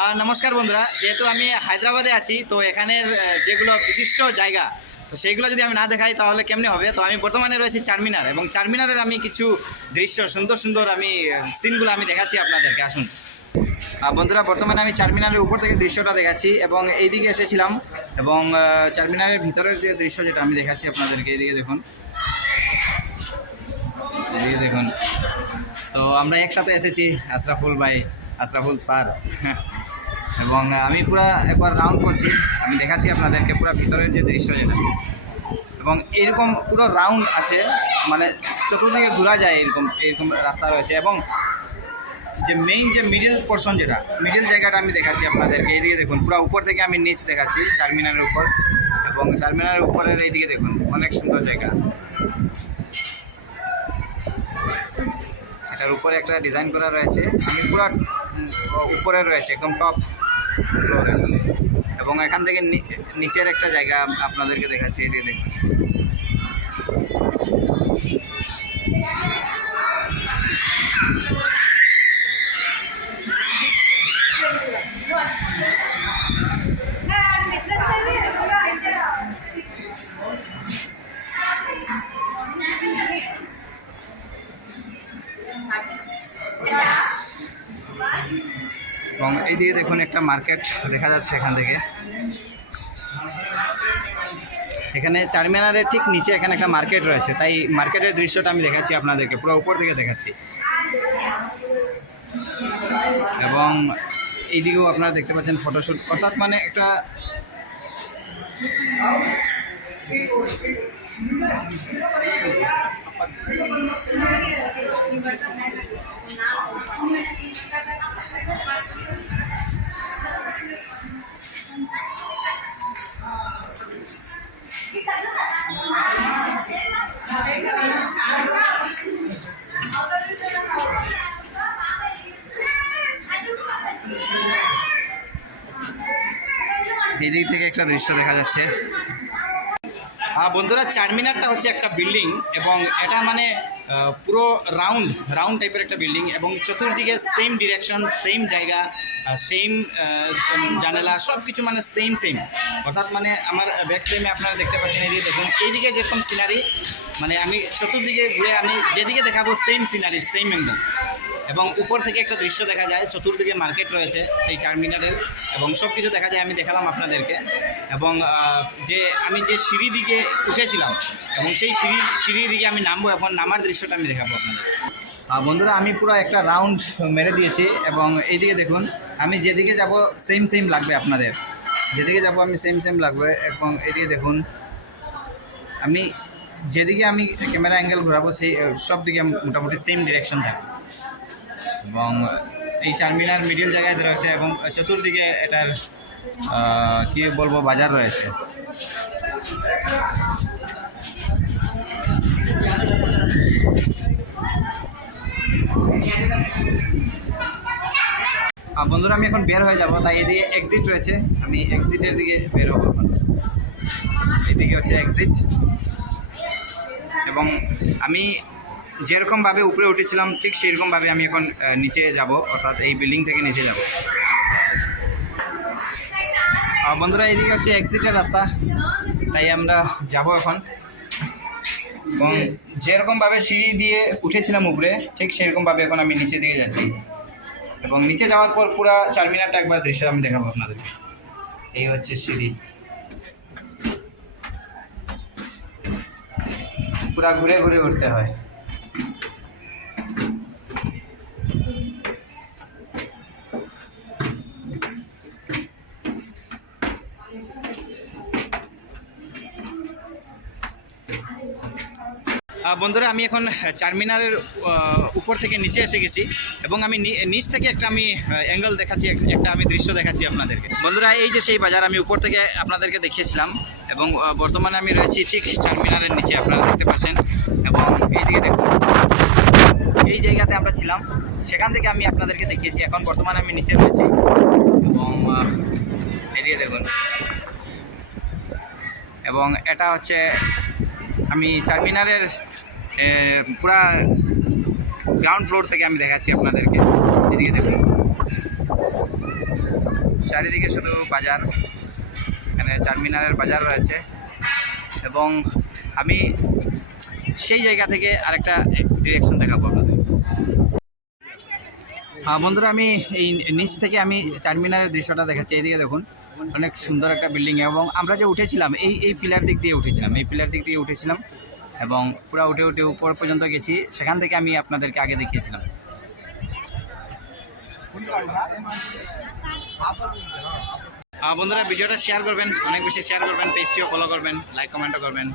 নমস্কার বন্ধুরা, যেহেতু আমি হায়দ্রাবাদে আছি, তো এখানের যেগুলো বিশিষ্ট জায়গা, তো সেইগুলো যদি আমি না দেখাই, তাহলে কেমনি হবে? তো আমি বর্তমানে রয়েছি চারমিনার, এবং চারমিনারের আমি কিছু দৃশ্য, সুন্দর সুন্দর আমি সিনগুলো আমি দেখাচ্ছি আপনাদেরকে, আসুন। বন্ধুরা, বর্তমানে আমি চারমিনারের উপর থেকে দৃশ্যটা দেখাচ্ছি, এবং এইদিকে এসেছিলাম, এবং চারমিনারের ভিতরের যে দৃশ্য যেটা আমি দেখাচ্ছি আপনাদেরকে, এইদিকে দেখুন। এদিকে দেখুন। তো আমরা একসাথে এসেছি, আশরাফুল ভাই, আশরাফুল স্যার। এবং আমি পুরো একবার রাউন্ড করছি। আমি দেখাচ্ছি আপনাদেরকে পুরো ভিতরের যে দৃশ্য যেটা। এবং এরকম পুরো রাউন্ড আছে মানে চতুর্দিকে ঘোরা যায় এরকম এরকম রাস্তা রয়েছে। এবং যে মেইন যে মিডিল পোর্শন যেটা মিডিল জায়গাটা আমি দেখাচ্ছি আপনাদেরকে। এইদিকে দেখুন, পুরো উপর থেকে আমি নিচ দেখাচ্ছি, চারমিনারের উপর। এবং চারমিনারের উপরের এইদিকে দেখুন, অনেক সুন্দর জায়গা। এটার উপরে একটা ডিজাইন করা রয়েছে। আমি পুরো উপরে রয়েছে, একদম টপ এবং এখান থেকে নিচের একটা জায়গা আপনাদেরকে দেখাচ্ছি এদিকে দেখুন। এবং এই এইদিকে দেখুন একটা মার্কেট দেখা যাচ্ছে এখান থেকে। এখানে চারমিনারের ঠিক নিচে এখানে একটা মার্কেট রয়েছে। তাই মার্কেটের দৃশ্যটা আমি দেখাচ্ছি আপনাদেরকে, পুরো উপর থেকে দেখাচ্ছি। এবং এইদিকেও আপনারা দেখতে পাচ্ছেন ফটোশ্যুট অর্থাৎ মানে একটা এদিক থেকে একটা দৃশ্য দেখা যাচ্ছে। বন্ধুরা, চারমিনারটা হচ্ছে একটা বিল্ডিং এবং এটা মানে পুরো রাউন্ড রাউন্ড টাইপের একটা বিল্ডিং এবং চতুর্দিকে সেম ডিরেকশন সেম জায়গা সেম জানালা সব কিছু মানে সেম সেম অর্থাৎ মানে আমার ব্যাক ফ্রেমে আপনারা দেখতে পাচ্ছেন, এদিকে দেখুন, এইদিকে যেরকম সিনারি মানে আমি চতুর্দিকে ঘুরে আমি যেদিকে দেখাবো সেম সিনারি সেম একদম এবং উপর থেকে একটা দৃশ্য দেখা যায়, চতুর্দিকে মার্কেট রয়েছে সেই চারমিনারের এবং সব কিছু দেখা যায়, আমি দেখালাম আপনাদেরকে। এবং যে আমি যে সিঁড়ি দিকে উঠেছিলাম এবং সেই সিঁড়ি, সিঁড়ির দিকে আমি নামবো এবং নামার দৃশ্যটা আমি দেখাবো আপনাদের। বন্ধুরা, আমি পুরো একটা রাউন্ড মেরে দিয়েছি এবং এইদিকে দেখুন, আমি যেদিকে যাব সেম সেম লাগবে আপনাদের। যেদিকে যাব আমি সেম সেম লাগবে এবং এদিকে দেখুন, আমি যেদিকে আমি ক্যামেরা অ্যাঙ্গেল ঘোরাবো সেই সব দিকে মোটামুটি সেম ডিরেকশন থাকবে। এবং এই চারমিনার মিডিল জায়গায় রয়েছে এবং চতুর্দিকে এটার কি বলব, বাজার রয়েছে। বন্ধুরা, আমি এখন বের হয়ে যাব, তাই এদিকে এক্সিট রয়েছে। আমি এক্সিটের দিকে বের হব এখন। এদিকে হচ্ছে এক্সিট এবং আমি যেরকমভাবে উপরে উঠেছিলাম, ঠিক সেরকমভাবে আমি এখন নিচে যাব। অর্থাৎ এই বিল্ডিং থেকে নিচে যাব। বন্ধুরা, এদিকে হচ্ছে এক্সিটের রাস্তা। তাই আমরা যাব এখন। এবং যেরকমভাবে সিঁড়ি দিয়ে উঠেছিলাম উপরে, ঠিক সেরকমভাবে এখন আমি নিচে দিকে যাচ্ছি। এবং নিচে যাওয়ার পর পুরো চার মিনারটা একবার দৃশ্য আমি দেখাবো আপনাদেরকে। এই হচ্ছে সিঁড়ি। পুরা ঘুরে ঘুরে উঠতে হয়। বন্ধুরা, আমি এখন চারমিনারের উপর থেকে নিচে এসে গেছি এবং আমি নিচ থেকে একটা আমি অ্যাঙ্গেল দেখাচ্ছি একটা আমি দৃশ্য দেখাচ্ছি আপনাদেরকে। বন্ধুরা, এই যে সেই বাজার, আমি উপর থেকে আপনাদেরকে দেখিয়েছিলাম এবং বর্তমানে আমি রয়েছি ঠিক চারমিনারের নিচে, আপনারা দেখতে পাচ্ছেন। এবং এইদিকে দেখুন, এই জায়গাতে আমরা ছিলাম, সেখান থেকে আমি আপনাদেরকে দেখিয়েছি, এখন বর্তমানে আমি নিচে রয়েছি। এবং এদিকে দেখুন। এবং এটা হচ্ছে, আমি চারমিনারের পুরা গ্রাউন্ড ফ্লোর থেকে আমি দেখাচ্ছি আপনাদেরকে। এদিকে দেখুন। চারিদিকে শুধু বাজার, এখানে চারমিনারের বাজার রয়েছে। এবং আমি সেই জায়গা থেকে আরেকটা ডিরেকশন দেখাবো আপনাদের। বন্ধুরা, আমি এই নিচ থেকে আমি চারমিনারের দৃশ্যটা দেখাচ্ছি। এইদিকে দেখুন, অনেক সুন্দর একটা বিল্ডিং এবং আমরা যে উঠেছিলাম, এই এই পিলার দিক দিয়ে উঠেছিলাম। এই পিলার দিক দিয়ে উঠেছিলাম। এবং পুরা উঠে উঠে উপর পর্যন্ত গেছি, সেখান থেকে আমি আপনাদেরকে আগে দেখিয়েছিলাম বন্ধুরা, ভিডিওটা শেয়ার করবেন, অনেক বেশি শেয়ার করবেন পেজটিও ফলো করবেন লাইক কমেন্টও করবেন.